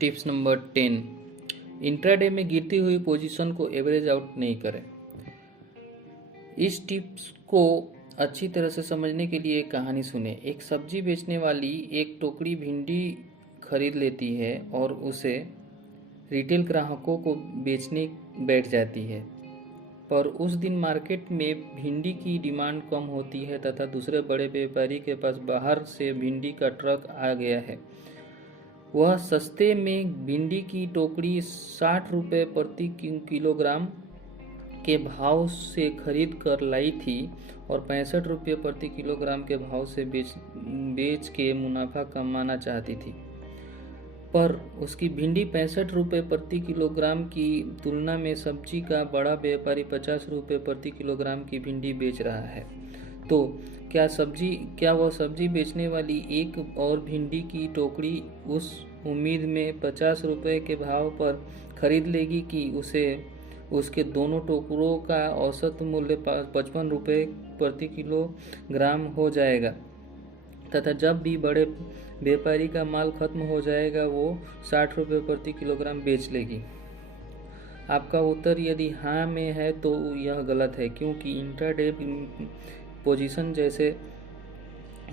Tips number 10। Intraday में गिरती हुई पोजीशन को एवरेज आउट नहीं करें। इस टिप्स को अच्छी तरह से समझने के लिए एक कहानी सुने। एक सब्जी बेचने वाली एक टोकरी भिंडी खरीद लेती है और उसे रिटेल ग्राहकों को बेचने बैठ जाती है। पर उस दिन मार्केट में भिंडी की डिमांड कम होती है तथा दूसरे बड़े व्यापारी के पास बाहर से भिंडी का ट्रक आ गया है। वह सस्ते में भिंडी की टोकरी 60 रुपये प्रति किलोग्राम के भाव से खरीद कर लाई थी और 65 रुपये प्रति किलोग्राम के भाव से बेच के मुनाफा कमाना चाहती थी। पर उसकी भिंडी 65 रुपये प्रति किलोग्राम की तुलना में सब्जी का बड़ा व्यापारी 50 रुपये प्रति किलोग्राम की भिंडी बेच रहा है। तो क्या वह सब्जी बेचने वाली एक और भिंडी की टोकरी उस उम्मीद में 50 रुपये के भाव पर खरीद लेगी कि उसके दोनों टोकरों का औसत मूल्य 55 रुपये प्रति किलोग्राम हो जाएगा तथा जब भी बड़े व्यापारी का माल खत्म हो जाएगा वो 60 रुपये प्रति किलोग्राम बेच लेगी। आपका उत्तर यदि हाँ में है तो यह गलत है, क्योंकि इंट्राडे पोजीशन जैसे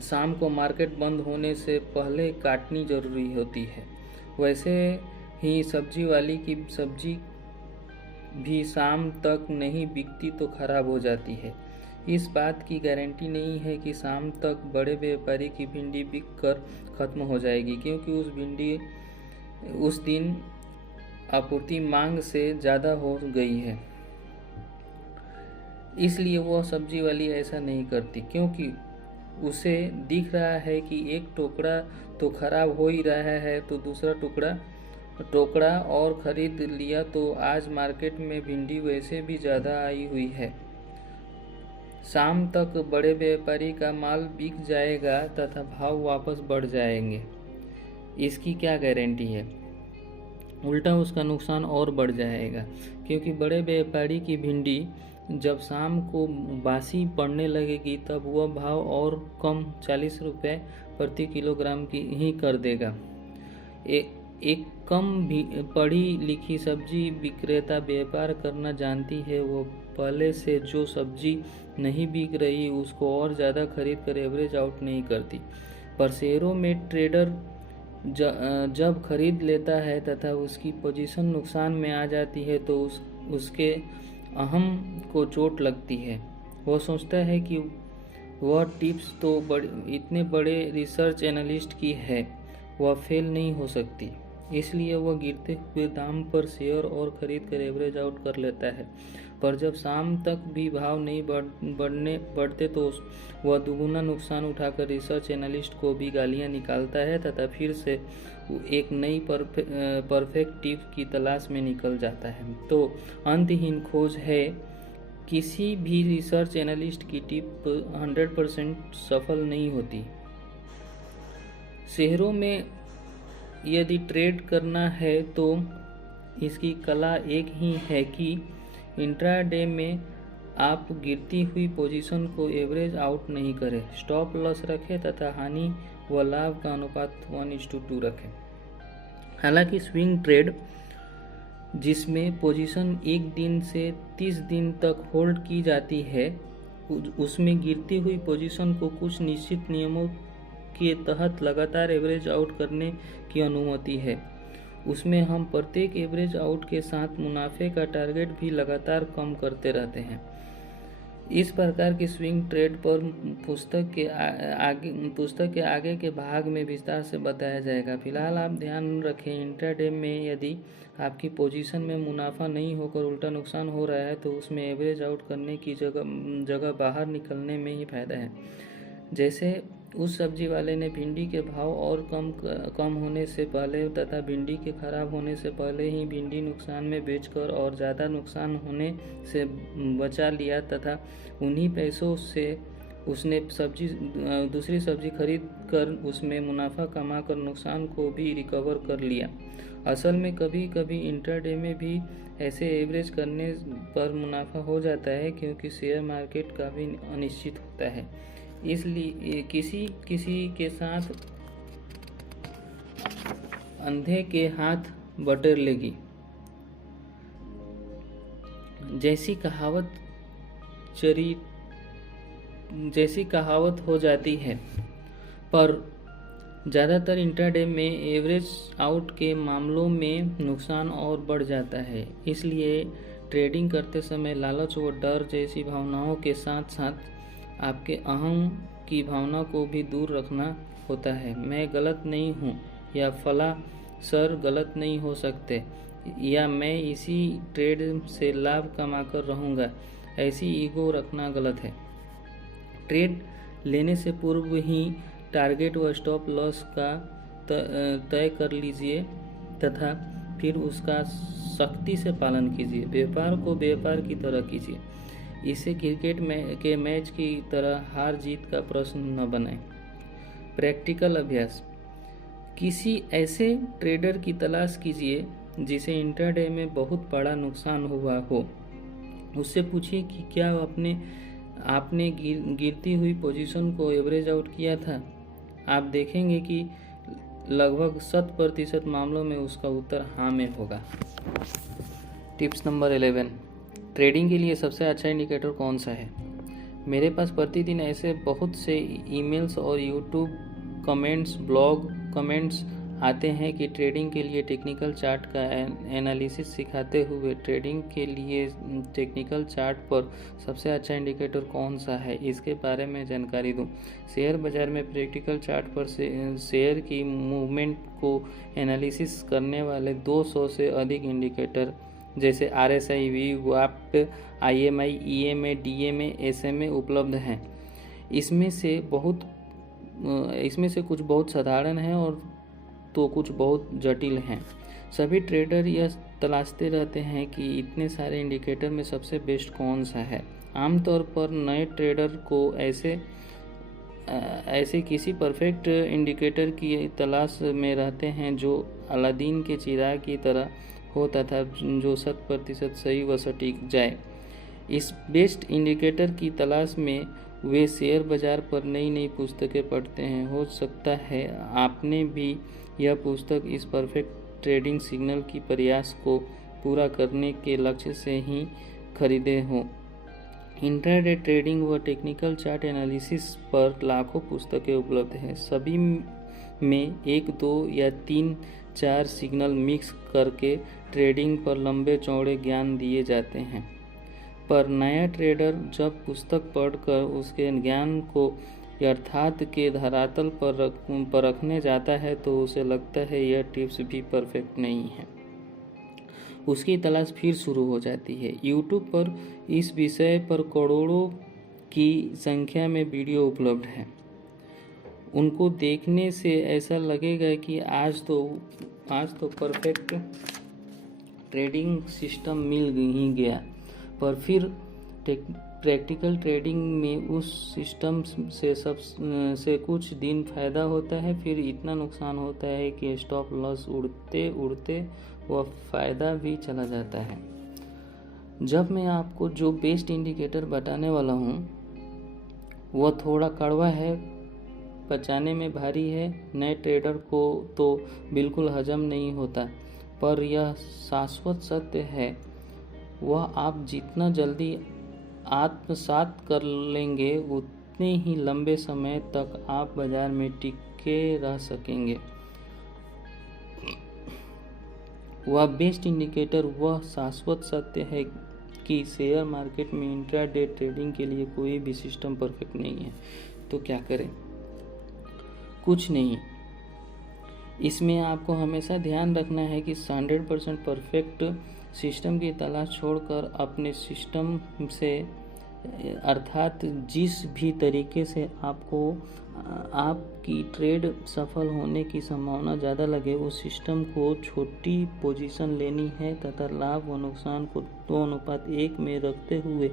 शाम को मार्केट बंद होने से पहले काटनी जरूरी होती है, वैसे ही सब्जी वाली की सब्जी भी शाम तक नहीं बिकती तो खराब हो जाती है। इस बात की गारंटी नहीं है कि शाम तक बड़े व्यापारी की भिंडी बिक कर खत्म हो जाएगी, क्योंकि उस दिन आपूर्ति मांग से ज़्यादा हो गई है। इसलिए वह सब्जी वाली ऐसा नहीं करती, क्योंकि उसे दिख रहा है कि एक टुकड़ा तो खराब हो ही रहा है तो दूसरा टुकड़ा और खरीद लिया तो आज मार्केट में भिंडी वैसे भी ज़्यादा आई हुई है। शाम तक बड़े व्यापारी का माल बिक जाएगा तथा भाव वापस बढ़ जाएंगे। इसकी क्या गारंटी है? उल्टा उसका नुकसान और बढ़ जाएगा, क्योंकि बड़े व्यापारी की भिंडी जब शाम को बासी पड़ने लगेगी तब वह भाव और कम 40 रुपये प्रति किलोग्राम की ही कर देगा। एक कम पढ़ी लिखी सब्जी विक्रेता व्यापार करना जानती है। वो पहले से जो सब्जी नहीं बिक रही उसको और ज़्यादा खरीद कर एवरेज आउट नहीं करती। पर शेयरों में ट्रेडर जब खरीद लेता है तथा उसकी पोजीशन नुकसान में आ जाती है तो उसके अहम को चोट लगती है। वह सोचता है कि वह टिप्स तो इतने बड़े रिसर्च एनालिस्ट की है, वह फेल नहीं हो सकती। इसलिए वह गिरते हुए दाम पर शेयर और खरीद कर एवरेज आउट कर लेता है। पर जब शाम तक भी भाव नहीं बढ़ते तो वह दुगुना नुकसान उठाकर रिसर्च एनालिस्ट को भी गालियां निकालता है तथा फिर से एक नई परफेक्ट टिप की तलाश में निकल जाता है। तो अंतहीन खोज है। किसी भी रिसर्च एनालिस्ट की टिप 100% सफल नहीं होती। शेयरों में यदि ट्रेड करना है तो इसकी कला एक ही है कि इंट्राडे में आप गिरती हुई पोजीशन को एवरेज आउट नहीं करें, स्टॉप लॉस रखें तथा हानि व लाभ का अनुपात 1:2 रखें। हालांकि स्विंग ट्रेड जिसमें पोजीशन 1 दिन से 30 दिन तक होल्ड की जाती है, उसमें गिरती हुई पोजीशन को कुछ निश्चित नियमों के तहत लगातार एवरेज आउट करने की अनुमति है। उसमें हम प्रत्येक एवरेज आउट के साथ मुनाफे का टारगेट भी लगातार कम करते रहते हैं। इस प्रकार की स्विंग ट्रेड पर पुस्तक के आगे के भाग में विस्तार से बताया जाएगा। फिलहाल आप ध्यान रखें, इंट्राडे में यदि आपकी पोजीशन में मुनाफा नहीं होकर उल्टा नुकसान हो रहा है तो उसमें एवरेज आउट करने की जगह बाहर निकलने में ही फायदा है। जैसे उस सब्जी वाले ने भिंडी के भाव और कम होने से पहले तथा भिंडी के खराब होने से पहले ही भिंडी नुकसान में बेचकर और ज़्यादा नुकसान होने से बचा लिया तथा उन्हीं पैसों से उसने दूसरी सब्जी खरीद कर उसमें मुनाफा कमाकर नुकसान को भी रिकवर कर लिया। असल में कभी कभी इंट्राडे में भी ऐसे एवरेज करने पर मुनाफा हो जाता है, क्योंकि शेयर मार्केट काफ़ी अनिश्चित होता है। इसलिए किसी के साथ अंधे के हाथ बटेर लेगी जैसी कहावत हो जाती है। पर ज़्यादातर इंट्राडे में एवरेज आउट के मामलों में नुकसान और बढ़ जाता है। इसलिए ट्रेडिंग करते समय लालच व डर जैसी भावनाओं के साथ साथ आपके अहम की भावना को भी दूर रखना होता है। मैं गलत नहीं हूँ या फला सर गलत नहीं हो सकते या मैं इसी ट्रेड से लाभ कमाकर रहूँगा, ऐसी ईगो रखना गलत है। ट्रेड लेने से पूर्व ही टारगेट व स्टॉप लॉस का तय कर लीजिए तथा फिर उसका सख्ती से पालन कीजिए। व्यापार को व्यापार की तरह कीजिए, इसे क्रिकेट के मैच की तरह हार जीत का प्रश्न न बनाएं। प्रैक्टिकल अभ्यास। किसी ऐसे ट्रेडर की तलाश कीजिए जिसे इंट्राडे में बहुत बड़ा नुकसान हुआ हो। उससे पूछिए कि क्या आपने गिरती हुई पोजीशन को एवरेज आउट किया था। आप देखेंगे कि लगभग 100% मामलों में उसका उत्तर हाँ में होगा। टिप्स नंबर 11, ट्रेडिंग के लिए सबसे अच्छा इंडिकेटर कौन सा है? मेरे पास प्रतिदिन ऐसे बहुत से ईमेल्स और यूट्यूब कमेंट्स, ब्लॉग कमेंट्स आते हैं कि ट्रेडिंग के लिए टेक्निकल चार्ट का एनालिसिस सिखाते हुए ट्रेडिंग के लिए टेक्निकल चार्ट पर सबसे अच्छा इंडिकेटर कौन सा है इसके बारे में जानकारी दूं। शेयर बाजार में प्रैक्टिकल चार्ट पर शेयर की मूवमेंट को एनालिसिस करने वाले 200 से अधिक इंडिकेटर जैसे RSI, WAPT, IMI, EMA, DMA, SMA उपलब्ध हैं। इसमें से कुछ बहुत साधारण हैं और तो कुछ बहुत जटिल हैं। सभी ट्रेडर यह तलाशते रहते हैं कि इतने सारे इंडिकेटर में सबसे बेस्ट कौन सा है। आमतौर पर नए ट्रेडर को ऐसे किसी परफेक्ट इंडिकेटर की तलाश में रहते हैं जो अलादीन के चिराग की तरह हो तथा जो 100% सही व सटीक जाए। इस बेस्ट इंडिकेटर की तलाश में वे शेयर बाजार पर नई नई पुस्तकें पढ़ते हैं। हो सकता है आपने भी यह पुस्तक इस परफेक्ट ट्रेडिंग सिग्नल की प्रयास को पूरा करने के लक्ष्य से ही खरीदे हो। इंट्राडे ट्रेडिंग व टेक्निकल चार्ट एनालिसिस पर लाखों पुस्तकें उपलब्ध हैं। सभी में 1, 2 या 3, 4 सिग्नल मिक्स करके ट्रेडिंग पर लंबे चौड़े ज्ञान दिए जाते हैं। पर नया ट्रेडर जब पुस्तक पढ़कर उसके ज्ञान को यथार्थ के धरातल पर रखने जाता है तो उसे लगता है यह टिप्स भी परफेक्ट नहीं है। उसकी तलाश फिर शुरू हो जाती है। यूट्यूब पर इस विषय पर करोड़ों की संख्या में वीडियो उपलब्ध है। उनको देखने से ऐसा लगेगा कि आज तो परफेक्ट ट्रेडिंग सिस्टम मिल ही गया। पर फिर प्रैक्टिकल ट्रेडिंग में उस सिस्टम से कुछ दिन फ़ायदा होता है, फिर इतना नुकसान होता है कि स्टॉप लॉस उड़ते उड़ते वह फ़ायदा भी चला जाता है। जब मैं आपको जो बेस्ट इंडिकेटर बताने वाला हूँ वह थोड़ा कड़वा है, पचाने में भारी है, नए ट्रेडर को तो बिल्कुल हजम नहीं होता, पर यह शाश्वत सत्य है। वह आप जितना जल्दी आत्मसात कर लेंगे उतने ही लंबे समय तक आप बाजार में टिके रह सकेंगे। वह बेस्ट इंडिकेटर वह शाश्वत सत्य है कि शेयर मार्केट में इंट्राडे ट्रेडिंग के लिए कोई भी सिस्टम परफेक्ट नहीं है। तो क्या करें? कुछ नहीं। इसमें आपको हमेशा ध्यान रखना है कि 100% परफेक्ट सिस्टम की तलाश छोड़कर अपने सिस्टम से अर्थात जिस भी तरीके से आपकी ट्रेड सफल होने की संभावना ज़्यादा लगे उस सिस्टम को छोटी पोजीशन लेनी है तथा लाभ व नुकसान को 2:1 में रखते हुए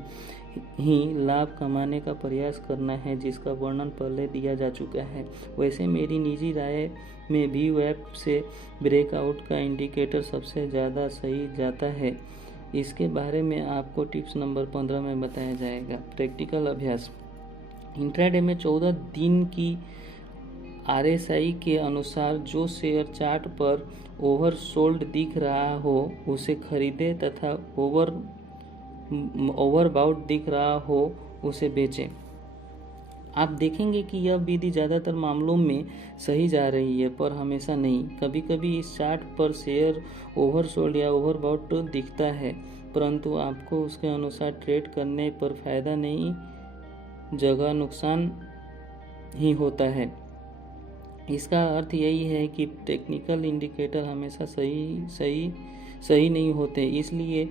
ही लाभ कमाने का प्रयास करना है, जिसका वर्णन पहले दिया जा चुका है। वैसे मेरी निजी राय में भी वेब से ब्रेकआउट का इंडिकेटर सबसे ज़्यादा सही जाता है। इसके बारे में आपको टिप्स नंबर 15 में बताया जाएगा। प्रैक्टिकल अभ्यास। इंट्राडे में 14 दिन की RSI के अनुसार जो शेयर चार्ट पर ओवरसोल्ड दिख रहा हो उसे खरीदें तथा ओवरबाउट दिख रहा हो उसे बेचें। आप देखेंगे कि यह विधि ज़्यादातर मामलों में सही जा रही है, पर हमेशा नहीं। कभी कभी इस चार्ट पर शेयर ओवरसोल्ड या ओवरबाउट दिखता है, परंतु आपको उसके अनुसार ट्रेड करने पर फायदा नहीं, जगह नुकसान ही होता है। इसका अर्थ यही है कि टेक्निकल इंडिकेटर हमेशा सही नहीं होते, इसलिए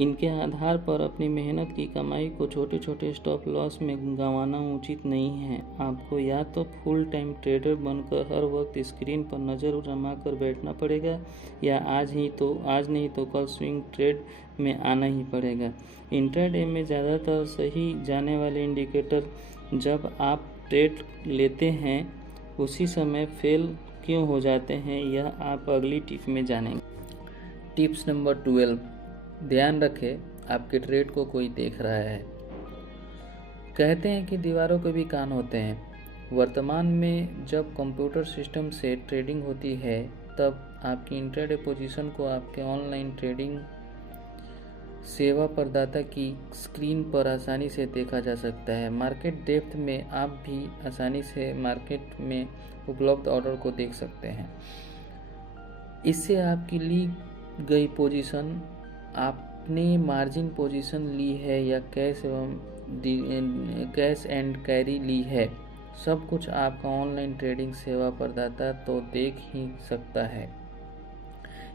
इनके आधार पर अपनी मेहनत की कमाई को छोटे छोटे स्टॉप लॉस में गंवाना उचित नहीं है। आपको या तो फुल टाइम ट्रेडर बनकर हर वक्त स्क्रीन पर नज़र जमा कर बैठना पड़ेगा, या आज नहीं तो कल स्विंग ट्रेड में आना ही पड़ेगा। इंट्राडे में ज़्यादातर सही जाने वाले इंडिकेटर जब आप ट्रेड लेते हैं उसी समय फेल क्यों हो जाते हैं, यह आप अगली टिप में जानेंगे। टिप्स नंबर 12, ध्यान रखें आपके ट्रेड को कोई देख रहा है। कहते हैं कि दीवारों के भी कान होते हैं। वर्तमान में जब कंप्यूटर सिस्टम से ट्रेडिंग होती है तब आपकी इंट्राडे पोजीशन को आपके ऑनलाइन ट्रेडिंग सेवा प्रदाता की स्क्रीन पर आसानी से देखा जा सकता है। मार्केट डेप्थ में आप भी आसानी से मार्केट में उपलब्ध ऑर्डर को देख सकते हैं। इससे आपकी ली गई पोजीशन, आपने मार्जिन पोजीशन ली है या कैश एंड कैरी ली है, सब कुछ आपका ऑनलाइन ट्रेडिंग सेवा प्रदाता तो देख ही सकता है।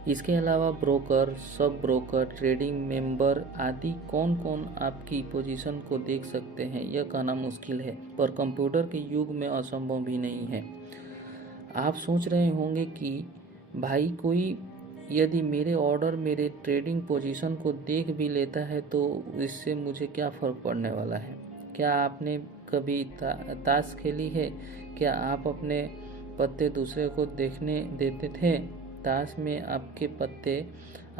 इसके अलावा broker, sub broker, trading member आदि कौन कौन आपकी पोजीशन को देख सकते हैं यह कहना मुश्किल है, पर कंप्यूटर के युग में असंभव भी नहीं है। आप सोच रहे होंगे कि भाई कोई यदि मेरे ऑर्डर मेरे ट्रेडिंग पोजीशन को देख भी लेता है तो इससे मुझे क्या फ़र्क पड़ने वाला है। क्या आपने कभी ताश खेली है? क्या आप अपने पत्ते दूसरे को देखने देते थे? ताश में आपके पत्ते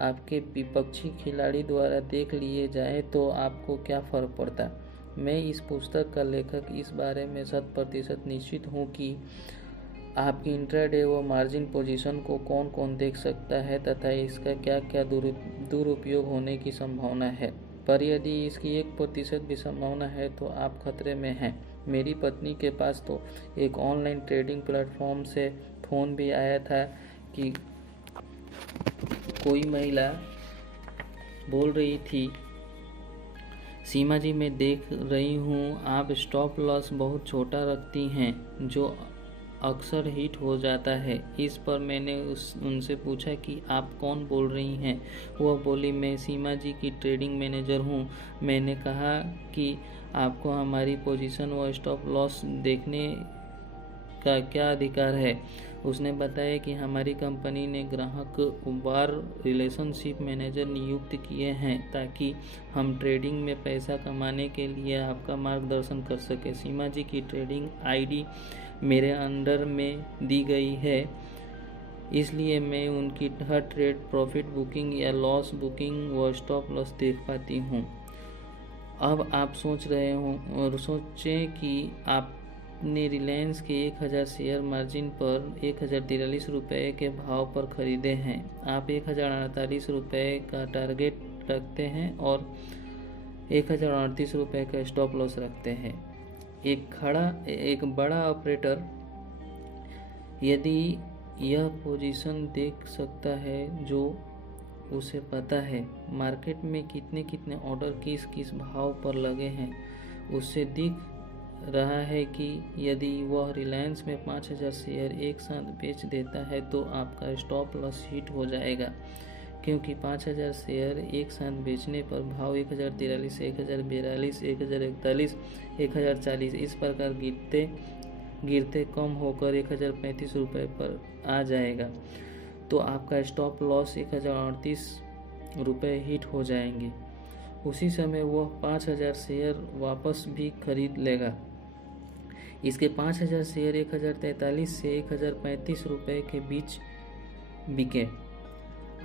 आपके विपक्षी खिलाड़ी द्वारा देख लिए जाए तो आपको क्या फ़र्क पड़ता। मैं इस पुस्तक का लेखक इस बारे में 100% निश्चित हूँ कि आपकी इंट्राडे व मार्जिन पोजीशन को कौन कौन देख सकता है तथा इसका क्या क्या दुरुपयोग होने की संभावना है। पर यदि इसकी 1% भी संभावना है तो आप खतरे में हैं। मेरी पत्नी के पास तो एक ऑनलाइन ट्रेडिंग प्लेटफॉर्म से फ़ोन भी आया था कि कोई महिला बोल रही थी, सीमा जी मैं देख रही हूँ आप स्टॉप लॉस बहुत छोटा रखती हैं जो अक्सर हिट हो जाता है। इस पर मैंने उनसे पूछा कि आप कौन बोल रही हैं। वह बोली मैं सीमा जी की ट्रेडिंग मैनेजर हूँ। मैंने कहा कि आपको हमारी पोजीशन व स्टॉप लॉस देखने का क्या अधिकार है। उसने बताया कि हमारी कंपनी ने ग्राहक वार रिलेशनशिप मैनेजर नियुक्त किए हैं ताकि हम ट्रेडिंग में पैसा कमाने के लिए आपका मार्गदर्शन कर सके। सीमा जी की ट्रेडिंग आईडी मेरे अंडर में दी गई है, इसलिए मैं उनकी हर ट्रेड प्रॉफिट बुकिंग या लॉस बुकिंग व स्टॉप लॉस देख पाती हूँ। अब आप सोच रहे हों और सोचें कि आपने रिलायंस के 1000 शेयर मार्जिन पर 1043 रुपये के भाव पर खरीदे हैं। आप 1048 रुपये का टारगेट रखते हैं और 1038 रुपये का स्टॉप लॉस रखते हैं। एक बड़ा ऑपरेटर यदि यह पोजीशन देख सकता है जो उसे पता है मार्केट में कितने ऑर्डर किस भाव पर लगे हैं, उससे दिख रहा है कि यदि वह रिलायंस में 5000 शेयर एक साथ बेच देता है तो आपका स्टॉप लॉस हिट हो जाएगा, क्योंकि 5000 शेयर एक साथ बेचने पर भाव 1043, 1042, 1041, 1040 इस प्रकार गिरते कम होकर 1035 रुपये पर आ जाएगा, तो आपका स्टॉप लॉस 1038 रुपये हिट हो जाएंगे। उसी समय वह 5000 शेयर वापस भी खरीद लेगा। इसके 5000 शेयर 1043 से 1035 रुपये के बीच बिके।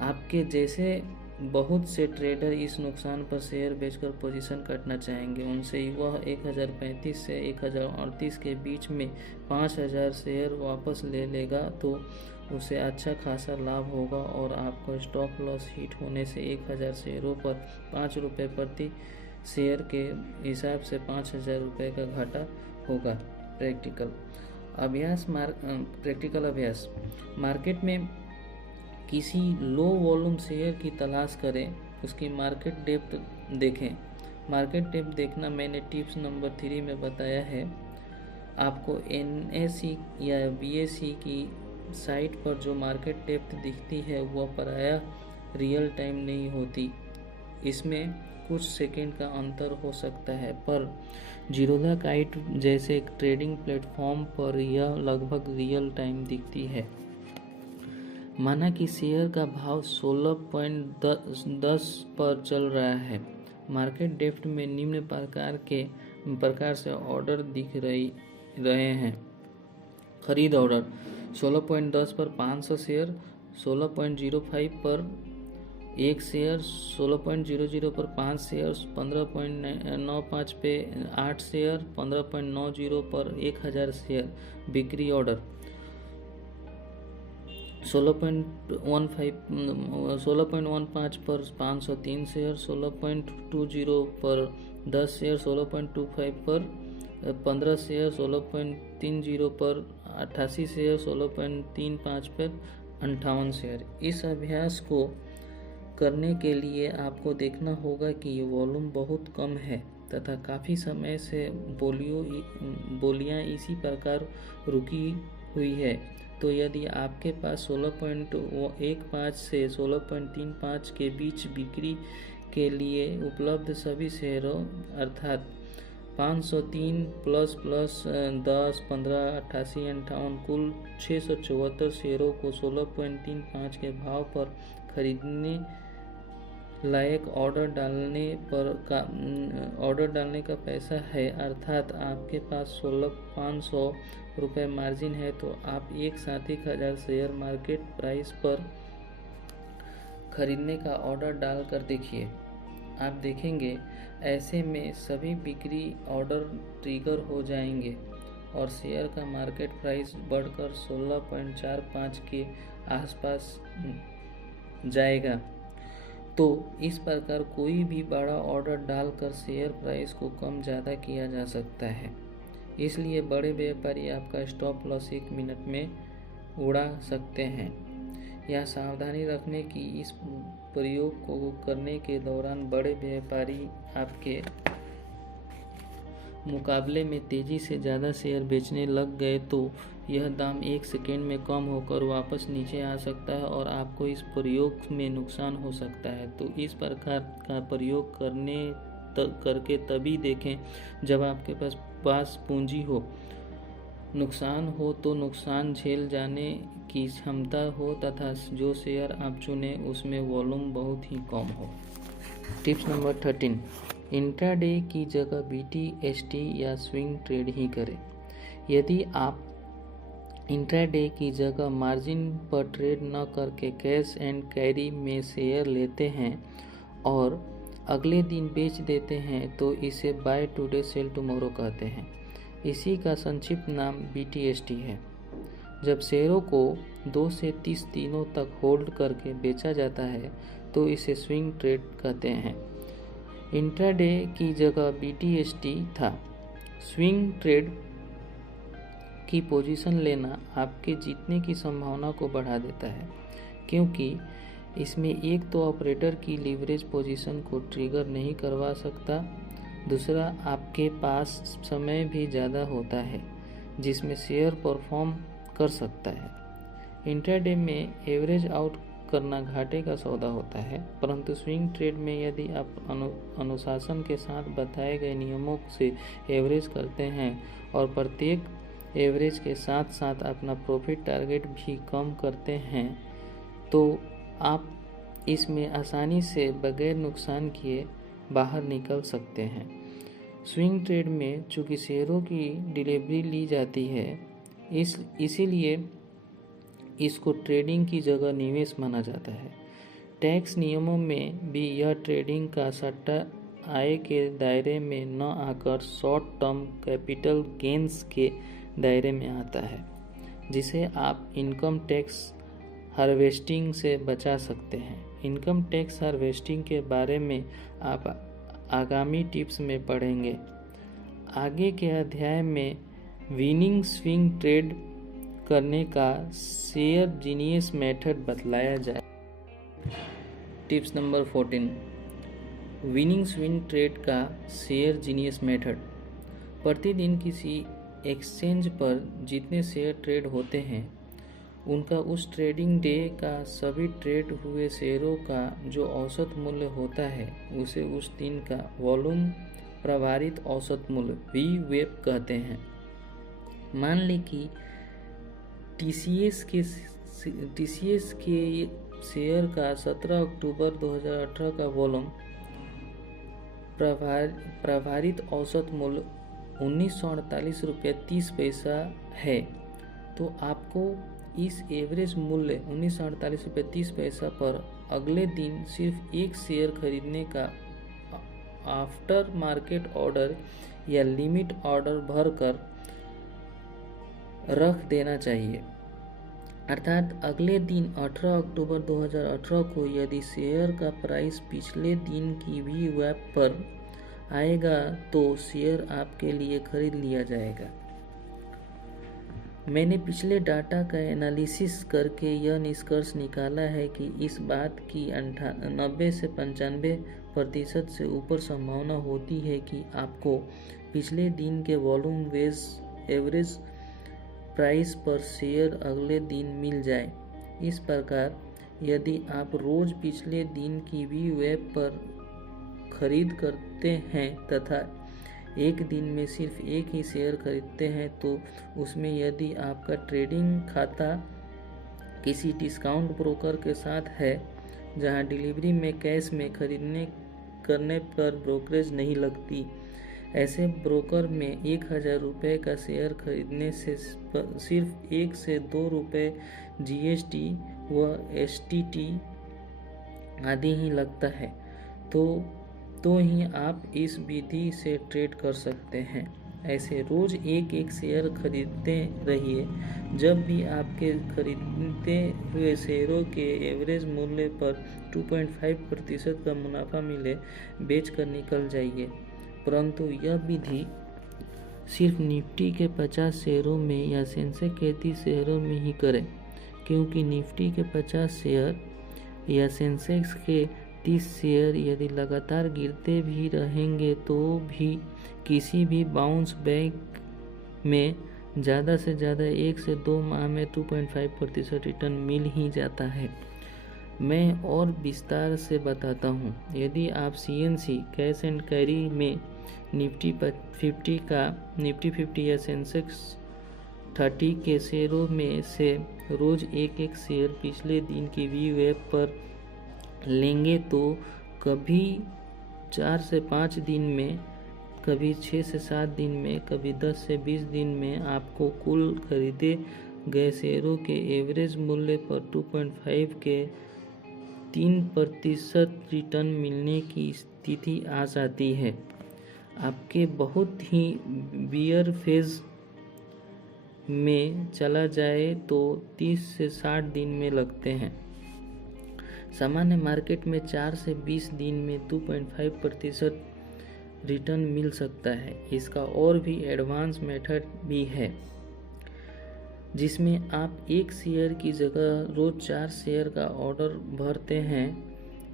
आपके जैसे बहुत से ट्रेडर इस नुकसान पर शेयर बेचकर पोजीशन काटना चाहेंगे। उनसे वह 1035 से 1038 के बीच में 5000 शेयर वापस ले लेगा तो उसे अच्छा खासा लाभ होगा और आपको स्टॉप लॉस हिट होने से 1000 शेयरों पर 5 रुपये प्रति शेयर के हिसाब से 5000 रुपये का घाटा होगा। प्रैक्टिकल अभ्यास। मार्केट में किसी लो वॉल्यूम शेयर की तलाश करें, उसकी मार्केट डेप्थ देखें। मार्केट डेप्थ देखना मैंने टिप्स नंबर 3 में बताया है। आपको NSE या BSE की साइट पर जो मार्केट डेप्थ दिखती है वह प्रायः रियल टाइम नहीं होती। इसमें कुछ सेकंड का अंतर हो सकता है, पर जीरोधा काइट जैसे ट्रेडिंग प्लेटफॉर्म पर यह लगभग रियल टाइम दिखती है। माना कि शेयर का भाव 16.10 पर चल रहा है। मार्केट डेप्थ में निम्न प्रकार से ऑर्डर दिख रहे हैं। खरीद ऑर्डर 16.10 पर 500 शेयर, 16.05 पर 1 शेयर, 16.00 पर 5 शेयर, 15.95 पे 8 शेयर, 15.90 पर 1000 शेयर। बिक्री ऑर्डर 16.15 पर 503 शेयर, 16.20 पर 10 शेयर, 16.25 पर 15 शेयर, 16.30 पर 88 शेयर, 16.35 पर 58 शेयर। इस अभ्यास को करने के लिए आपको देखना होगा कि वॉल्यूम बहुत कम है तथा काफ़ी समय से बोलियां इसी प्रकार रुकी हुई है। तो यदि आपके पास 16.15 से 16.35 के बीच बिक्री के लिए उपलब्ध सभी शेयरों अर्थात 503 प्लस 10, 15, 88, 58 कुल 674 शेयरों को 16.35 के भाव पर खरीदने लायक ऑर्डर डालने का पैसा है, अर्थात आपके पास 500 रुपये मार्जिन है, तो आप एक साथ 1000 शेयर मार्केट प्राइस पर खरीदने का ऑर्डर डाल कर देखिए। आप देखेंगे ऐसे में सभी बिक्री ऑर्डर ट्रिगर हो जाएंगे और शेयर का मार्केट प्राइस बढ़कर 16.45 के आसपास जाएगा। तो इस प्रकार कोई भी बड़ा ऑर्डर डालकर शेयर प्राइस को कम ज़्यादा किया जा सकता है। इसलिए बड़े व्यापारी आपका स्टॉप लॉस 1 मिनट में उड़ा सकते हैं। यह सावधानी रखने की इस प्रयोग को करने के दौरान बड़े व्यापारी आपके मुकाबले में तेज़ी से ज़्यादा शेयर बेचने लग गए तो यह दाम 1 सेकेंड में कम होकर वापस नीचे आ सकता है और आपको इस प्रयोग में नुकसान हो सकता है। तो इस प्रकार का प्रयोग करके तभी देखें जब आपके पास पूंजी हो, नुकसान हो तो नुकसान झेल जाने की क्षमता हो तथा जो शेयर आप चुने उसमें वॉल्यूम बहुत ही कम हो। टिप्स नंबर 13, इंट्राडे की जगह BTST या स्विंग ट्रेड ही करें। यदि आप इंट्राडे की जगह मार्जिन पर ट्रेड न करके कैश एंड कैरी में शेयर लेते हैं और अगले दिन बेच देते हैं तो इसे बाय टुडे सेल टुमारो कहते हैं। इसी का संक्षिप्त नाम BTST है। जब शेयरों को 2 से 30 दिनों तक होल्ड करके बेचा जाता है तो इसे स्विंग ट्रेड कहते हैं। इंट्राडे की जगह BTST था। स्विंग ट्रेड की पोजीशन लेना आपके जीतने की संभावना को बढ़ा देता है, क्योंकि इसमें एक तो ऑपरेटर की लीवरेज पोजीशन को ट्रिगर नहीं करवा सकता, दूसरा आपके पास समय भी ज़्यादा होता है जिसमें शेयर परफॉर्म कर सकता है। इंट्राडे में एवरेज आउट करना घाटे का सौदा होता है, परंतु स्विंग ट्रेड में यदि आप अनुशासन के साथ बताए गए नियमों से एवरेज करते हैं और प्रत्येक एवरेज के साथ साथ अपना प्रॉफिट टारगेट भी कम करते हैं तो आप इसमें आसानी से बगैर नुकसान किए बाहर निकल सकते हैं। स्विंग ट्रेड में चूँकि शेयरों की डिलीवरी ली जाती है इसीलिए इसको ट्रेडिंग की जगह निवेश माना जाता है। टैक्स नियमों में भी यह ट्रेडिंग का सट्टा आय के दायरे में न आकर शॉर्ट टर्म कैपिटल गेन्स के दायरे में आता है, जिसे आप इनकम टैक्स हार्वेस्टिंग से बचा सकते हैं। इनकम टैक्स हार्वेस्टिंग के बारे में आप आगामी टिप्स में पढ़ेंगे। आगे के अध्याय में विनिंग स्विंग ट्रेड करने का शेयर जीनियस मेथड बतलाया जाए। Tips number 14, winning swing trade का शेयर जीनियस मेथड। प्रतिदिन किसी एक्सचेंज पर जितने शेयर ट्रेड होते हैं उनका उस ट्रेडिंग डे का सभी ट्रेड हुए शेयरों का जो औसत मूल्य होता है उसे उस दिन का वॉल्यूम प्रभारित औसत मूल्य VWAP कहते हैं। मान लें कि TCS के शेयर का 17 अक्टूबर 2018 का वॉल्यूम प्रभारित औसत मूल्य 1948 रुपये 30 पैसा है, तो आपको इस एवरेज मूल्य 1948 रुपये 30 पैसा पर अगले दिन सिर्फ एक शेयर खरीदने का आफ्टर मार्केट ऑर्डर या लिमिट ऑर्डर भरकर रख देना चाहिए। अर्थात अगले दिन 18 अक्टूबर 2018 को यदि शेयर का प्राइस पिछले दिन की VWAP पर आएगा तो शेयर आपके लिए खरीद लिया जाएगा। मैंने पिछले डाटा का एनालिसिस करके यह निष्कर्ष निकाला है कि इस बात की 90 से 95% से ऊपर संभावना होती है कि आपको पिछले दिन के वॉल्यूम एवरेज प्राइस पर शेयर अगले दिन मिल जाए। इस प्रकार यदि आप रोज पिछले दिन की VWAP पर खरीद करते हैं तथा एक दिन में सिर्फ एक ही शेयर खरीदते हैं तो उसमें यदि आपका ट्रेडिंग खाता किसी डिस्काउंट ब्रोकर के साथ है जहां डिलीवरी में कैश में करने पर ब्रोकरेज नहीं लगती, ऐसे ब्रोकर में 1000 रुपये का शेयर खरीदने से सिर्फ 1 से 2 रुपये GST व STT आदि ही लगता है, तो ही आप इस विधि से ट्रेड कर सकते हैं। ऐसे रोज एक शेयर खरीदते रहिए। जब भी आपके खरीदते हुए शेयरों के एवरेज मूल्य पर 2.5% का मुनाफा मिले, बेचकर निकल जाइए। परंतु यह विधि सिर्फ निफ्टी के 50 शेयरों में या सेंसेक्स के 30 शेयरों में ही करें, क्योंकि निफ्टी के 50 शेयर या सेंसेक्स के 30 शेयर यदि लगातार गिरते भी रहेंगे तो भी किसी भी बाउंस बैक में ज़्यादा से ज़्यादा 1 से 2 माह में 2.5% रिटर्न मिल ही जाता है। मैं और विस्तार से बताता हूँ। यदि आप CNC कैश एंड कैरी में निफ्टी 50 या सेंसेक्स 30 के शेयरों में से रोज एक शेयर पिछले दिन की VWAP पर लेंगे तो कभी 4 से 5 दिन में, कभी 6 से 7 दिन में, कभी 10 से 20 दिन में आपको कुल खरीदे गए शेयरों के एवरेज मूल्य पर 2.5 के 3% रिटर्न मिलने की स्थिति आ जाती है। आपके बहुत ही बियर फेज में चला जाए तो 30 से 60 दिन में लगते हैं। सामान्य मार्केट में 4 से 20 दिन में 2.5% रिटर्न मिल सकता है। इसका और भी एडवांस मेथड भी है जिसमें आप एक शेयर की जगह रोज 4 शेयर का ऑर्डर भरते हैं।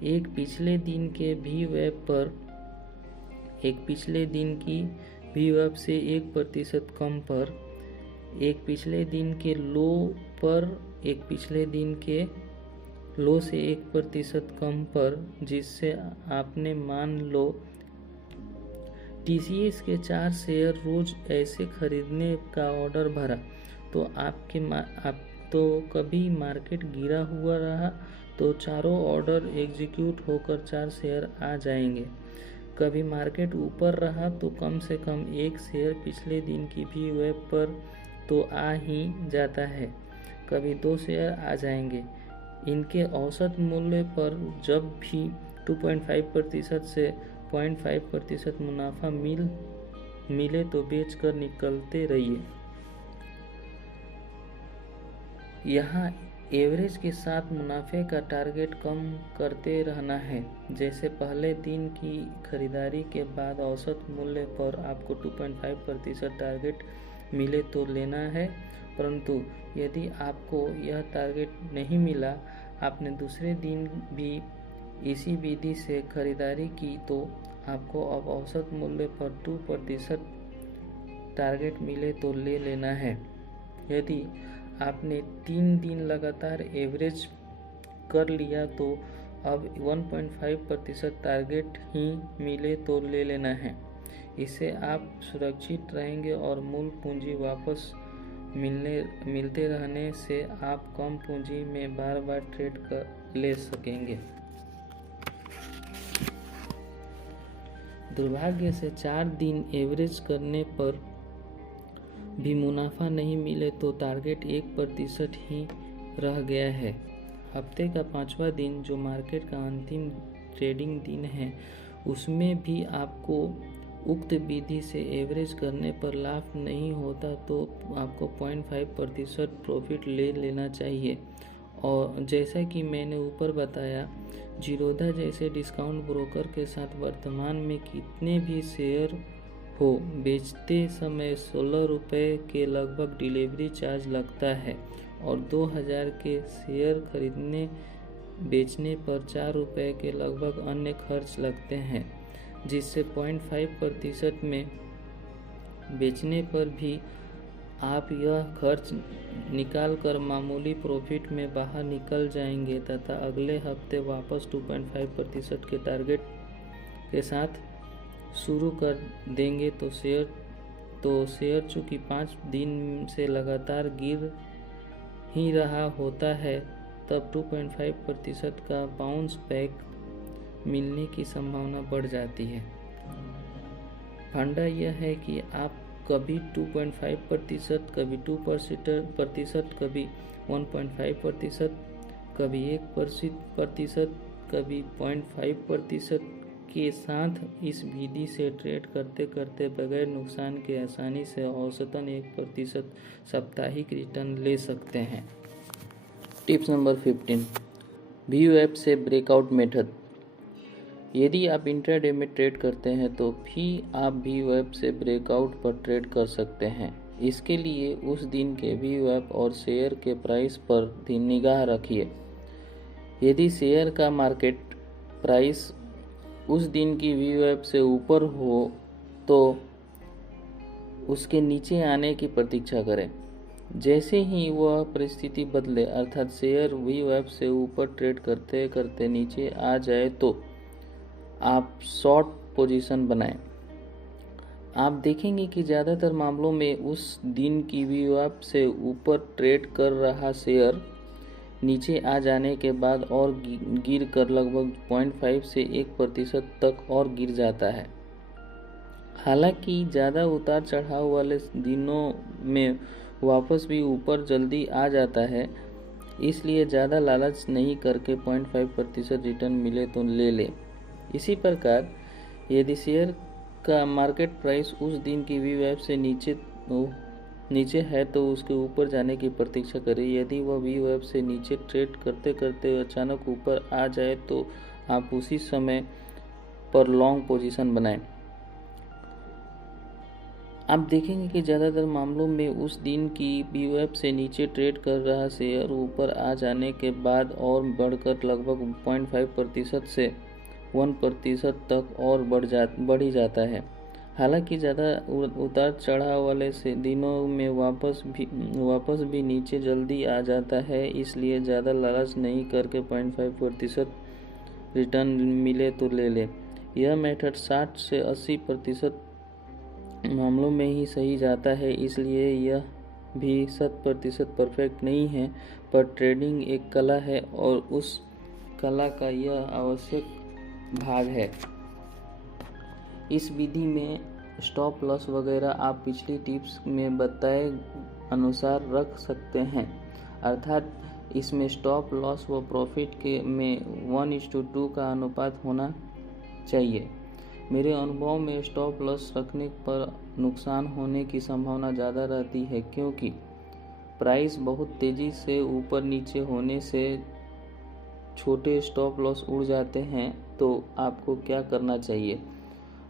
एक पिछले दिन के VWAP पर, एक पिछले दिन की VWAP से 1% कम पर, एक पिछले दिन के लो पर, एक पिछले दिन के लो से 1% कम पर, जिससे आपने मान लो TCS के 4 शेयर रोज ऐसे खरीदने का ऑर्डर भरा तो तो कभी मार्केट गिरा हुआ रहा तो चारों ऑर्डर एग्जीक्यूट होकर 4 शेयर आ जाएंगे। कभी मार्केट ऊपर रहा तो कम से कम एक शेयर पिछले दिन की VWAP पर तो आ ही जाता है, कभी 2 शेयर आ जाएंगे। इनके औसत मूल्य पर जब भी 2.5% से 0.5% मुनाफा मिले तो बेचकर निकलते रहिए। यहाँ एवरेज के साथ मुनाफे का टारगेट कम करते रहना है। जैसे पहले दिन की खरीदारी के बाद औसत मूल्य पर आपको 2.5% टारगेट मिले तो लेना है, परंतु यदि आपको यह टारगेट नहीं मिला, आपने दूसरे दिन भी इसी विधि से खरीदारी की, तो आपको अब औसत मूल्य पर 2% टारगेट मिले तो ले लेना है। यदि आपने 3 दिन लगातार एवरेज कर लिया तो अब 1.5% टारगेट ही मिले तो ले लेना है। इससे आप सुरक्षित रहेंगे और मूल पूंजी वापस मिलते रहने से आप कम पूंजी में बार बार ट्रेड कर ले सकेंगे। दुर्भाग्य से 4 दिन एवरेज करने पर भी मुनाफा नहीं मिले तो टारगेट 1% ही रह गया है। हफ्ते का 5वां दिन जो मार्केट का अंतिम ट्रेडिंग दिन है, उसमें भी आपको उक्त विधि से एवरेज करने पर लाभ नहीं होता तो आपको 0.5% प्रॉफिट ले लेना चाहिए। और जैसा कि मैंने ऊपर बताया, जीरोधा जैसे डिस्काउंट ब्रोकर के साथ वर्तमान में कितने भी शेयर हो, बेचते समय 16 रुपये के लगभग डिलीवरी चार्ज लगता है और 2000 के शेयर खरीदने बेचने पर 4 रुपये के लगभग अन्य खर्च लगते हैं, जिससे 0.5% में बेचने पर भी आप यह खर्च निकाल कर मामूली प्रॉफिट में बाहर निकल जाएंगे तथा अगले हफ्ते वापस 2.5% के टारगेट के साथ शुरू कर देंगे। तो शेयर चूँकि 5 दिन से लगातार गिर ही रहा होता है, तब 2.5% का बाउंस बैक मिलने की संभावना बढ़ जाती है। फंडा यह है कि आप कभी 2.5%, कभी 2%, कभी 1.5%, कभी 1%, कभी 0.5% के साथ इस विधि से ट्रेड करते करते बगैर नुकसान के आसानी से औसतन 1% साप्ताहिक रिटर्न ले सकते हैं। टिप्स नंबर 15, VWAP से ब्रेकआउट मेथड। यदि आप इंट्राडे में ट्रेड करते हैं तो भी आप VWAP से ब्रेकआउट पर ट्रेड कर सकते हैं। इसके लिए उस दिन के VWAP और शेयर के प्राइस पर निगाह रखिए। यदि शेयर का मार्केट प्राइस उस दिन की VWAP से ऊपर हो तो उसके नीचे आने की प्रतीक्षा करें। जैसे ही वह परिस्थिति बदले, अर्थात शेयर VWAP से ऊपर ट्रेड करते करते नीचे आ जाए, तो आप शॉर्ट पोजीशन बनाएं। आप देखेंगे कि ज़्यादातर मामलों में उस दिन की VWAP से ऊपर ट्रेड कर रहा शेयर नीचे आ जाने के बाद और गिर कर लगभग 0.5 से 1% तक और गिर जाता है। हालांकि ज़्यादा उतार चढ़ाव वाले दिनों में वापस भी ऊपर जल्दी आ जाता है, इसलिए ज़्यादा लालच नहीं करके 0.5% रिटर्न मिले तो ले लें। इसी प्रकार यदि शेयर का मार्केट प्राइस उस दिन की VWAP से नीचे है तो उसके ऊपर जाने की प्रतीक्षा करें। यदि वह VWAP से नीचे ट्रेड करते करते अचानक ऊपर आ जाए तो आप उसी समय पर लॉन्ग पोजीशन बनाएं। आप देखेंगे कि ज़्यादातर मामलों में उस दिन की VWAP से नीचे ट्रेड कर रहा शेयर ऊपर आ जाने के बाद और बढ़कर लगभग 0.5% से 1% तक और बढ़ ही जाता है। हालांकि ज़्यादा उतार चढ़ाव वाले से दिनों में वापस भी नीचे जल्दी आ जाता है, इसलिए ज़्यादा लालच नहीं करके 0.5% रिटर्न मिले तो ले लें। यह मेथड 60 से 80% मामलों में ही सही जाता है, इसलिए यह भी 100% परफेक्ट नहीं है, पर ट्रेडिंग एक कला है और उस कला का यह आवश्यक भाग है। इस विधि में स्टॉप लॉस वगैरह आप पिछली टिप्स में बताए अनुसार रख सकते हैं, अर्थात इसमें स्टॉप लॉस व प्रॉफिट के में 1:2 का अनुपात होना चाहिए। मेरे अनुभव में स्टॉप लॉस रखने पर नुकसान होने की संभावना ज़्यादा रहती है, क्योंकि प्राइस बहुत तेज़ी से ऊपर नीचे होने से छोटे स्टॉप लॉस उड़ जाते हैं। तो आपको क्या करना चाहिए?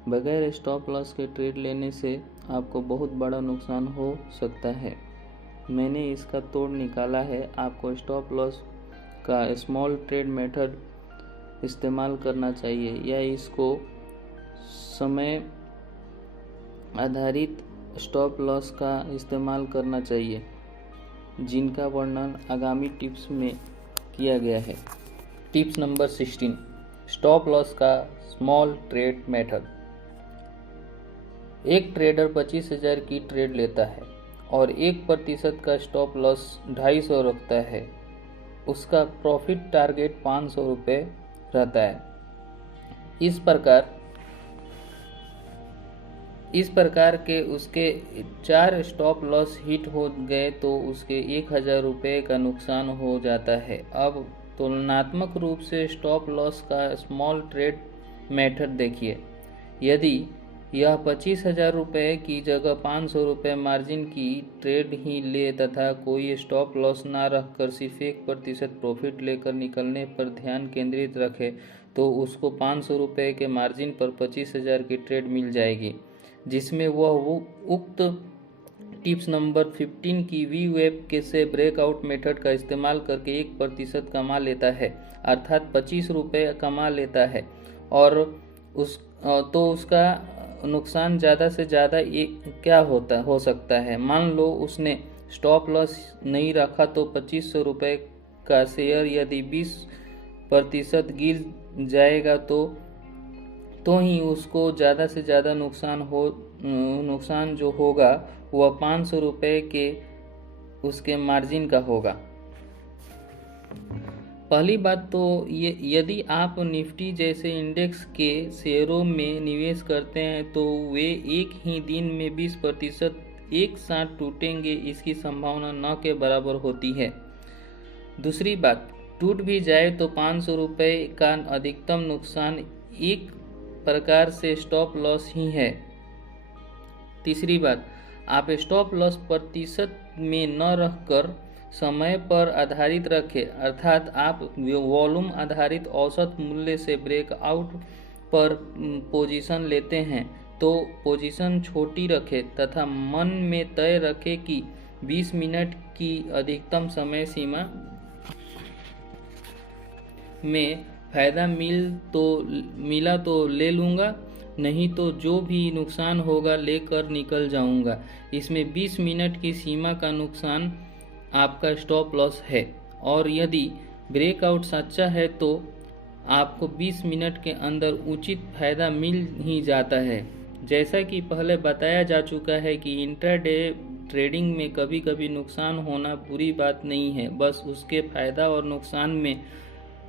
बगैर स्टॉप लॉस के ट्रेड लेने से आपको बहुत बड़ा नुकसान हो सकता है। मैंने इसका तोड़ निकाला है। आपको स्टॉप लॉस का स्मॉल ट्रेड मेथड इस्तेमाल करना चाहिए या इसको समय आधारित स्टॉप लॉस का इस्तेमाल करना चाहिए, जिनका वर्णन आगामी टिप्स में किया गया है। टिप्स नंबर 16, स्टॉप लॉस का स्मॉल ट्रेड मेथड। एक ट्रेडर 25,000 की ट्रेड लेता है और 1% का स्टॉप लॉस 250 रखता है। उसका प्रॉफिट टारगेट 500 रुपये रहता है। इस प्रकार के उसके 4 स्टॉप लॉस हिट हो गए तो उसके 1,000 रुपये का नुकसान हो जाता है। अब तुलनात्मक रूप से स्टॉप लॉस का स्मॉल ट्रेड मेथड देखिए। यदि यह 25,000 रुपये की जगह 500 रुपये मार्जिन की ट्रेड ही ले तथा कोई स्टॉप लॉस ना रखकर सिर्फ 1% प्रॉफिट लेकर निकलने पर ध्यान केंद्रित रखे तो उसको 500 रुपये के मार्जिन पर 25,000 की ट्रेड मिल जाएगी, जिसमें वह उक्त टिप्स नंबर 15 की वी वेब के से ब्रेकआउट मेथड का इस्तेमाल करके 1% कमा लेता है, अर्थात 25 रुपये कमा लेता है। और उसका नुकसान ज़्यादा से ज़्यादा क्या हो सकता है? मान लो उसने स्टॉप लॉस नहीं रखा तो 2500 रुपये का शेयर यदि 20% गिर जाएगा तो ही उसको ज़्यादा से ज़्यादा नुकसान जो होगा वह 500 रुपये के उसके मार्जिन का होगा। पहली बात तो ये, यदि आप निफ्टी जैसे इंडेक्स के शेयरों में निवेश करते हैं तो वे एक ही दिन में 20% एक साथ टूटेंगे, इसकी संभावना न के बराबर होती है। दूसरी बात, टूट भी जाए तो 500 रुपये का अधिकतम नुकसान एक प्रकार से स्टॉप लॉस ही है। तीसरी बात, आप स्टॉप लॉस प्रतिशत में न रखकर समय पर आधारित रखें, अर्थात आप वॉल्यूम आधारित औसत मूल्य से ब्रेकआउट पर पोजीशन लेते हैं तो पोजीशन छोटी रखें तथा मन में तय रखें कि 20 मिनट की अधिकतम समय सीमा में फ़ायदा मिला तो ले लूँगा, नहीं तो जो भी नुकसान होगा लेकर निकल जाऊँगा। इसमें 20 मिनट की सीमा का नुकसान आपका स्टॉप लॉस है और यदि ब्रेकआउट सच्चा है तो आपको 20 मिनट के अंदर उचित फ़ायदा मिल ही जाता है। जैसा कि पहले बताया जा चुका है कि इंट्राडे ट्रेडिंग में कभी कभी नुकसान होना बुरी बात नहीं है, बस उसके फ़ायदा और नुकसान में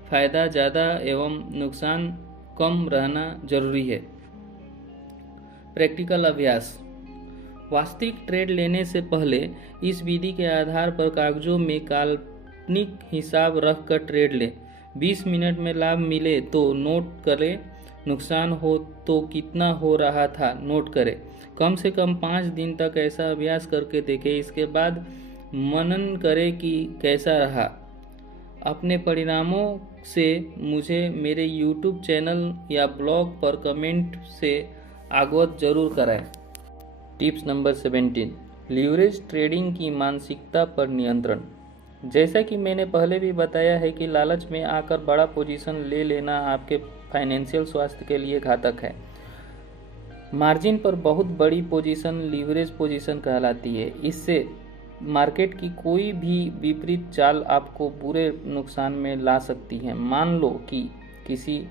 फ़ायदा ज़्यादा एवं नुकसान कम रहना जरूरी है। प्रैक्टिकल अभ्यास। वास्तविक ट्रेड लेने से पहले इस विधि के आधार पर कागजों में काल्पनिक हिसाब रख कर ट्रेड लें। 20 मिनट में लाभ मिले तो नोट करें, नुकसान हो तो कितना हो रहा था नोट करें। कम से कम 5 दिन तक ऐसा अभ्यास करके देखें। इसके बाद मनन करें कि कैसा रहा। अपने परिणामों से मुझे मेरे YouTube चैनल या ब्लॉग पर कमेंट से अवगत जरूर कराएं। टिप्स नंबर 17, लीवरेज ट्रेडिंग की मानसिकता पर नियंत्रण। जैसा कि मैंने पहले भी बताया है कि लालच में आकर बड़ा पोजीशन ले लेना आपके फाइनेंशियल स्वास्थ्य के लिए घातक है। मार्जिन पर बहुत बड़ी पोजीशन लीवरेज पोजीशन कहलाती है। इससे मार्केट की कोई भी विपरीत चाल आपको बुरे नुकसान में ला सकती है। मान लो कि किसी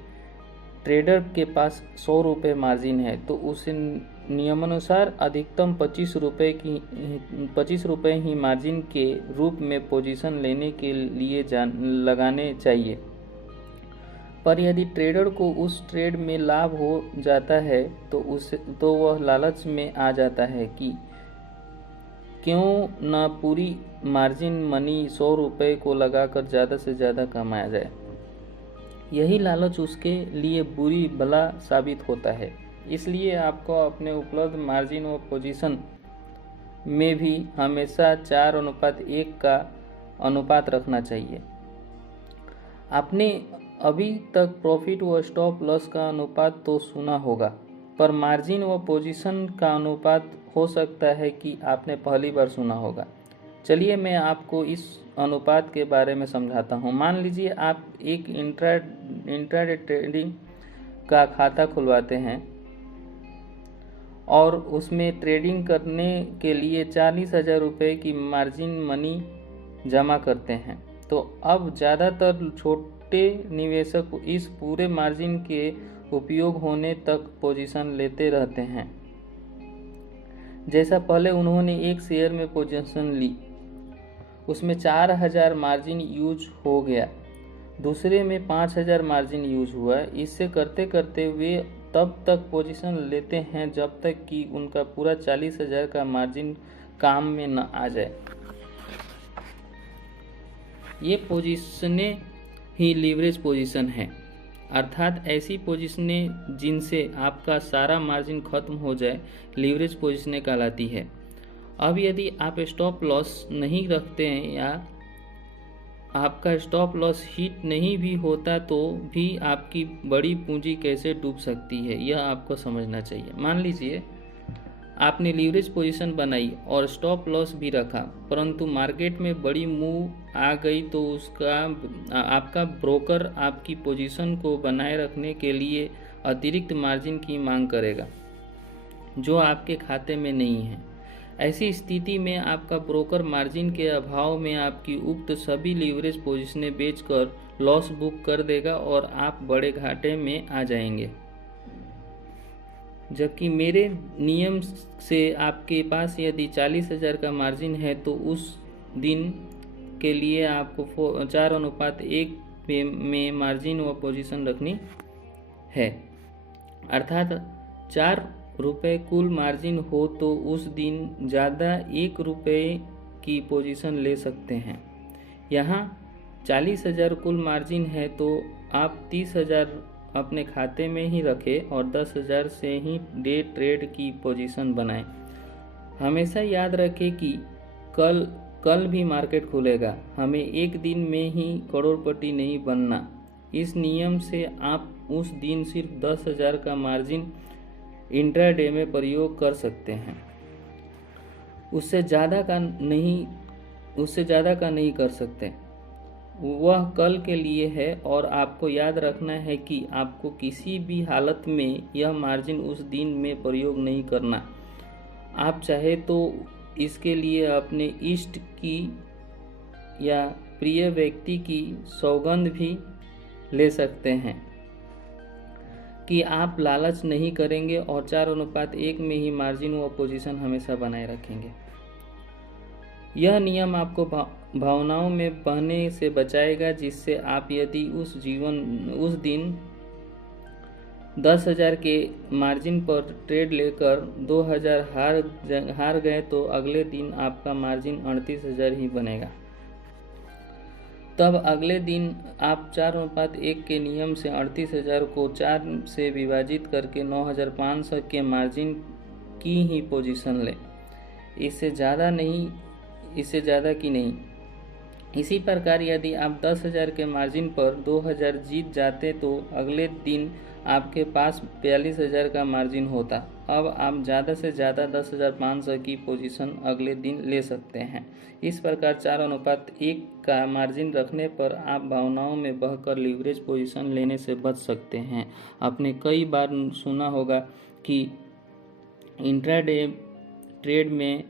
ट्रेडर के पास 100 रुपये मार्जिन है तो उसे नियमानुसार अधिकतम 25 रुपये ही मार्जिन के रूप में पोजीशन लेने के लिए लगाने चाहिए। पर यदि ट्रेडर को उस ट्रेड में लाभ हो जाता है तो वह लालच में आ जाता है कि क्यों न पूरी मार्जिन मनी 100 रुपये को लगाकर ज़्यादा से ज़्यादा कमाया जाए। यही लालच उसके लिए बुरी बला साबित होता है। इसलिए आपको अपने उपलब्ध मार्जिन व पोजीशन में भी हमेशा 4:1 का अनुपात रखना चाहिए। आपने अभी तक प्रॉफिट व स्टॉप लॉस का अनुपात तो सुना होगा, पर मार्जिन व पोजीशन का अनुपात हो सकता है कि आपने पहली बार सुना होगा। चलिए मैं आपको इस अनुपात के बारे में समझाता हूँ। मान लीजिए आप एक इंट्राडे ट्रेडिंग का खाता खुलवाते हैं और उसमें ट्रेडिंग करने के लिए 40,000 रुपये की मार्जिन मनी जमा करते हैं। तो अब ज़्यादातर छोटे निवेशक इस पूरे मार्जिन के उपयोग होने तक पोजीशन लेते रहते हैं। जैसा पहले उन्होंने एक शेयर में पोजीशन ली, उसमें 4,000 मार्जिन यूज हो गया, दूसरे में 5,000 मार्जिन यूज हुआ। इससे करते करते वे तब तक पोजीशन लेते हैं जब तक कि उनका पूरा 40,000 का मार्जिन काम में न आ जाए। ये पोजीशनें ही लीवरेज पोजीशन है, अर्थात ऐसी पोजीशनें जिनसे आपका सारा मार्जिन खत्म हो जाए लीवरेज पोजीशनें कहलाती है। अब यदि आप स्टॉप लॉस नहीं रखते हैं या आपका स्टॉप लॉस हिट नहीं भी होता तो भी आपकी बड़ी पूंजी कैसे डूब सकती है, यह आपको समझना चाहिए। मान लीजिए आपने लीवरेज पोजीशन बनाई और स्टॉप लॉस भी रखा, परंतु मार्केट में बड़ी मूव आ गई तो आपका ब्रोकर आपकी पोजीशन को बनाए रखने के लिए अतिरिक्त मार्जिन की मांग करेगा जो आपके खाते में नहीं है। ऐसी स्थिति में आपका ब्रोकर मार्जिन के अभाव में आपकी उक्त सभी लीवरेज पोजीशनें बेचकर लॉस बुक कर देगा और आप बड़े घाटे में आ जाएंगे। जबकि मेरे नियम से आपके पास यदि 40,000 का मार्जिन है तो उस दिन के लिए आपको 4:1 में मार्जिन व पोजीशन रखनी है, अर्थात 4 रुपये कुल मार्जिन हो तो उस दिन ज़्यादा 1 रुपये की पोजीशन ले सकते हैं। यहाँ 40,000 कुल मार्जिन है तो आप 30,000 अपने खाते में ही रखें और 10,000 से ही डे ट्रेड की पोजीशन बनाएं। हमेशा याद रखें कि कल भी मार्केट खुलेगा, हमें एक दिन में ही करोड़पति नहीं बनना। इस नियम से आप उस दिन सिर्फ 10,000 का मार्जिन इंट्राडे में प्रयोग कर सकते हैं, उससे ज़्यादा का नहीं कर सकते। वह कल के लिए है और आपको याद रखना है कि आपको किसी भी हालत में यह मार्जिन उस दिन में प्रयोग नहीं करना। आप चाहे तो इसके लिए अपने इष्ट की या प्रिय व्यक्ति की सौगंध भी ले सकते हैं कि आप लालच नहीं करेंगे और 4:1 में ही मार्जिन व पोजीशन हमेशा बनाए रखेंगे। यह नियम आपको भावनाओं में बहने से बचाएगा, जिससे आप यदि उस दिन 10,000 के मार्जिन पर ट्रेड लेकर 2,000 हार गए तो अगले दिन आपका मार्जिन 38,000 ही बनेगा। तब अगले दिन आप 4:1 के नियम से 38,000 को 4 से विभाजित करके 9,500 के मार्जिन की ही पोजीशन लें, इससे ज़्यादा की नहीं। इसी प्रकार यदि आप 10,000 के मार्जिन पर 2,000 जीत जाते तो अगले दिन आपके पास 42,000 का मार्जिन होता। अब आप ज़्यादा से ज़्यादा 10,500 की पोजीशन अगले दिन ले सकते हैं। इस प्रकार 4:1 का मार्जिन रखने पर आप भावनाओं में बहकर लीवरेज पोजीशन लेने से बच सकते हैं। आपने कई बार सुना होगा कि इंट्राडे ट्रेड में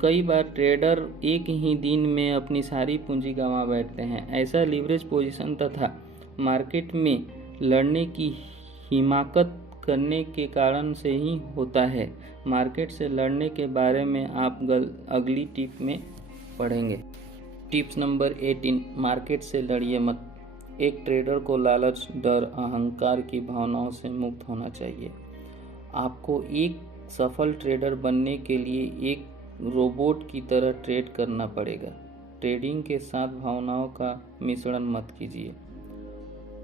कई बार ट्रेडर एक ही दिन में अपनी सारी पूंजी गंवा बैठते हैं। ऐसा लीवरेज पोजीशन तथा मार्केट में लड़ने की हिमाकत करने के कारण से ही होता है। मार्केट से लड़ने के बारे में आप अगली टिप में पढ़ेंगे। टिप्स नंबर 18, मार्केट से लड़िए मत। एक ट्रेडर को लालच, डर, अहंकार की भावनाओं से मुक्त होना चाहिए। आपको एक सफल ट्रेडर बनने के लिए एक रोबोट की तरह ट्रेड करना पड़ेगा। ट्रेडिंग के साथ भावनाओं का मिश्रण मत कीजिए।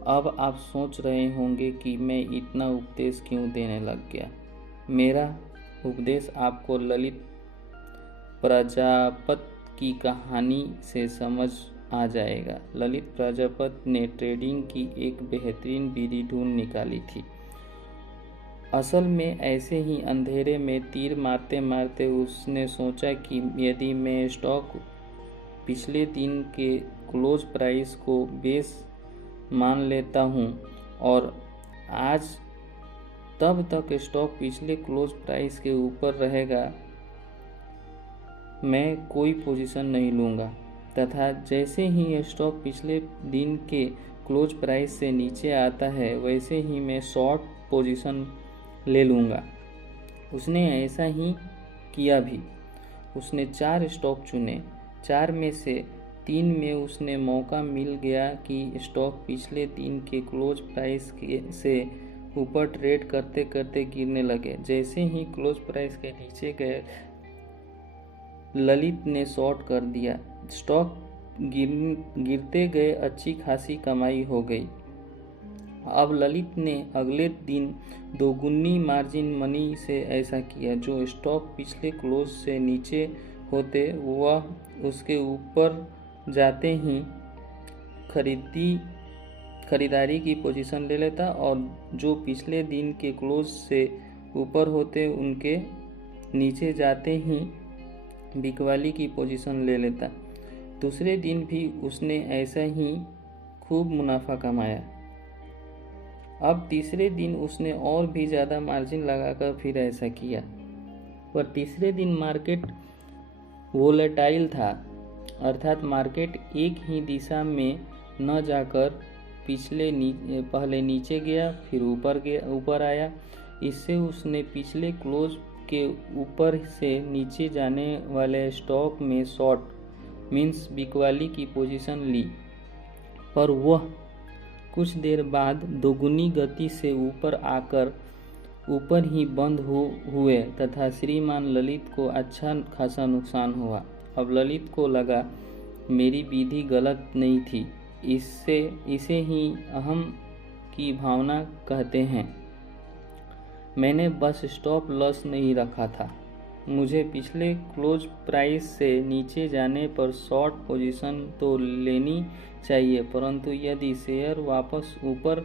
अब आप सोच रहे होंगे कि मैं इतना उपदेश क्यों देने लग गया। मेरा उपदेश आपको ललित प्रजापति की कहानी से समझ आ जाएगा। ललित प्रजापति ने ट्रेडिंग की एक बेहतरीन विधि ढूंढ निकाली थी। असल में ऐसे ही अंधेरे में तीर मारते मारते उसने सोचा कि यदि मैं स्टॉक पिछले दिन के क्लोज प्राइस को बेस मान लेता हूँ और आज तब तक स्टॉक पिछले क्लोज प्राइस के ऊपर रहेगा, मैं कोई पोजीशन नहीं लूँगा, तथा जैसे ही स्टॉक पिछले दिन के क्लोज प्राइस से नीचे आता है वैसे ही मैं शॉर्ट पोजीशन ले लूँगा। उसने ऐसा ही किया भी। उसने 4 स्टॉक चुने। 4 में से 3 में उसने मौका मिल गया कि स्टॉक पिछले दिन के क्लोज प्राइस से ऊपर ट्रेड करते करते गिरने लगे। जैसे ही क्लोज प्राइस के नीचे गए ललित ने शॉर्ट कर दिया। स्टॉक गिरते गए अच्छी खासी कमाई हो गई। अब ललित ने अगले दिन दोगुनी मार्जिन मनी से ऐसा किया। जो स्टॉक पिछले क्लोज से नीचे होते वह उसके ऊपर जाते ही खरीदारी की पोजीशन ले लेता और जो पिछले दिन के क्लोज से ऊपर होते उनके नीचे जाते ही बिकवाली की पोजीशन ले लेता। दूसरे दिन भी उसने ऐसा ही खूब मुनाफा कमाया। अब तीसरे दिन उसने और भी ज़्यादा मार्जिन लगाकर फिर ऐसा किया, पर तीसरे दिन मार्केट वोलेटाइल था, अर्थात मार्केट एक ही दिशा में न जाकर पहले नीचे गया फिर ऊपर आया। इससे उसने पिछले क्लोज के ऊपर से नीचे जाने वाले स्टॉक में शॉर्ट मीन्स बिकवाली की पोजीशन ली, पर वह कुछ देर बाद दोगुनी गति से ऊपर आकर ऊपर ही बंद हुए तथा श्रीमान ललित को अच्छा खासा नुकसान हुआ। अब ललित को लगा मेरी विधि गलत नहीं थी। इसे ही अहम की भावना कहते हैं। मैंने बस स्टॉप लॉस नहीं रखा था। मुझे पिछले क्लोज प्राइस से नीचे जाने पर शॉर्ट पोजीशन तो लेनी चाहिए, परंतु यदि शेयर वापस ऊपर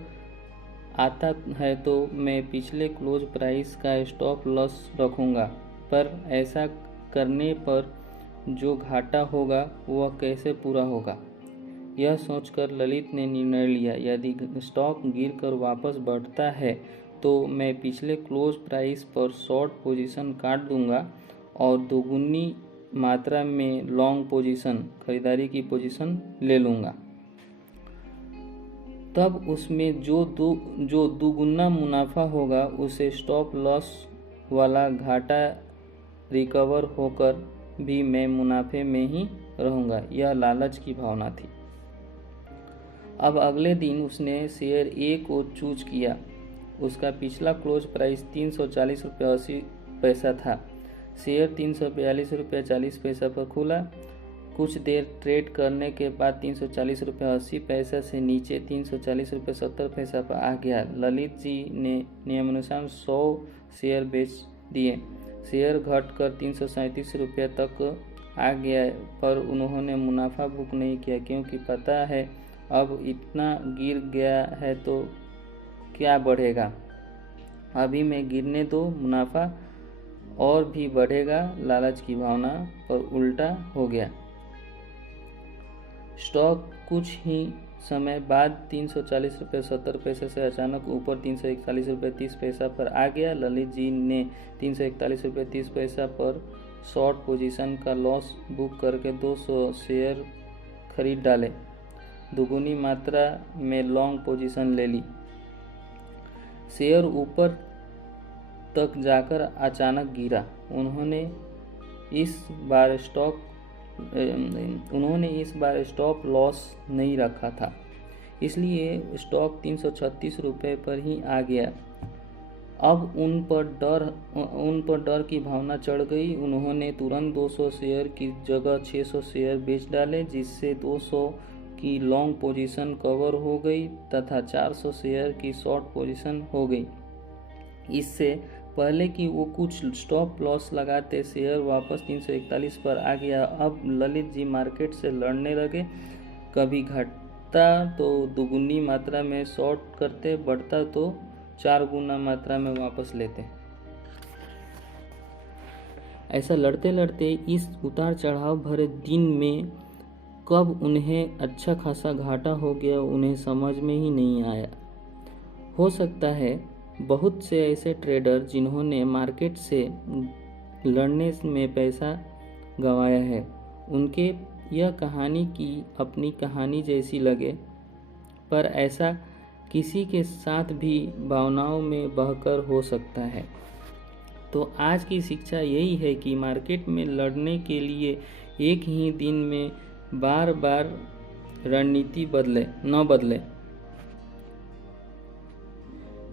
आता है तो मैं पिछले क्लोज प्राइस का स्टॉप लॉस रखूँगा। पर ऐसा करने पर जो घाटा होगा वह कैसे पूरा होगा। यह सोचकर ललित ने निर्णय लिया, यदि स्टॉक गिरकर वापस बढ़ता है तो मैं पिछले क्लोज प्राइस पर शॉर्ट पोजीशन काट दूंगा और दोगुनी मात्रा में लॉन्ग पोजीशन खरीदारी की पोजीशन ले लूँगा। तब उसमें जो दुगुना मुनाफा होगा उसे स्टॉप लॉस वाला घाटा रिकवर होकर भी मैं मुनाफे में ही रहूँगा। यह लालच की भावना थी। अब अगले दिन उसने शेयर ए को चूज किया। उसका पिछला क्लोज प्राइस 340 रुपये 80 पैसा था। शेयर 342 रुपये 40 पैसा पर खुला। कुछ देर ट्रेड करने के बाद 340 रुपये 80 पैसा से नीचे 340 रुपये 70 पैसा पर आ गया। ललित जी ने नियमानुसार 100 शेयर बेच दिए। शेयर घटकर 337 रुपये तक आ गया, पर उन्होंने मुनाफा बुक नहीं किया, क्योंकि पता है अब इतना गिर गया है तो क्या बढ़ेगा, अभी मैं गिरने दो, मुनाफा और भी बढ़ेगा। लालच की भावना पर उल्टा हो गया। स्टॉक कुछ ही समय बाद 340 रुपये 70 पैसे से अचानक ऊपर 341 रुपये 30 पैसा पर आ गया। ललित जी ने 341 रुपये 30 पैसा पर शॉर्ट पोजीशन का लॉस बुक करके 200 शेयर खरीद डाले। दुगुनी मात्रा में लॉन्ग पोजीशन ले ली। शेयर ऊपर तक जाकर अचानक गिरा। उन्होंने इस बार स्टॉप लॉस नहीं रखा था, इसलिए स्टॉक 336 रुपये पर ही आ गया। अब उन पर डर की भावना चढ़ गई। उन्होंने तुरंत 200 शेयर की जगह 600 शेयर बेच डाले, जिससे 200 की लॉन्ग पोजीशन कवर हो गई तथा 400 शेयर की शॉर्ट पोजीशन हो गई। इससे पहले कि वो कुछ स्टॉप लॉस लगाते, शेयर वापस 341 पर आ गया। अब ललित जी मार्केट से लड़ने लगे। कभी घटता तो दुगुनी मात्रा में शॉर्ट करते, बढ़ता तो 4 गुना मात्रा में वापस लेते। ऐसा लड़ते लड़ते इस उतार चढ़ाव भरे दिन में कब उन्हें अच्छा खासा घाटा हो गया, उन्हें समझ में ही नहीं आया। हो सकता है बहुत से ऐसे ट्रेडर जिन्होंने मार्केट से लड़ने में पैसा गंवाया है, उनके यह कहानी की अपनी कहानी जैसी लगे, पर ऐसा किसी के साथ भी भावनाओं में बहकर हो सकता है। तो आज की शिक्षा यही है कि मार्केट में लड़ने के लिए एक ही दिन में बार बार रणनीति न बदले।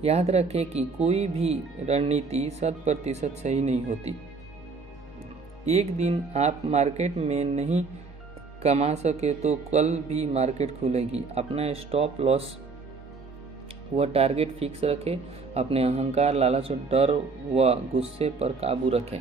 याद रखें कि कोई भी रणनीति 100% सही नहीं होती। एक दिन आप मार्केट में नहीं कमा सके तो कल भी मार्केट खुलेगी। अपना स्टॉप लॉस व टारगेट फिक्स रखें। अपने अहंकार, लालच और डर व गुस्से पर काबू रखें।